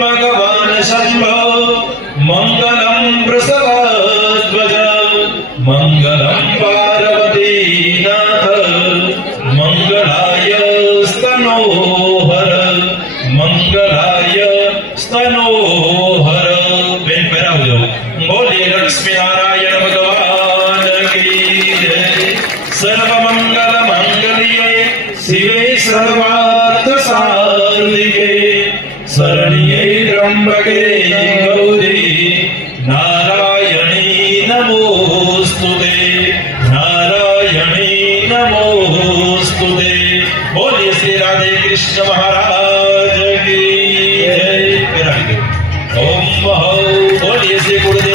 भगवान् शम्भो मङ्गलं वृषभध्वज मङ्गलं पार्वतीनाथ मङ्गलाय स्तनोहर मंगलाय स्तनोहर। बेन पहरावજો। बोले लक्ष्मी नारायण भगवान की जय। सर्व मंगल मंगल्ये शिवे सर्वार्थ साधिके शरण्ये त्र्यंबके गौरी नारायणी नमोस्तुते नारायणी नमोस्तुते। बोलिए श्री राधे कृष्ण महाराज की जय। ओम बोलिए श्री गुरुदेव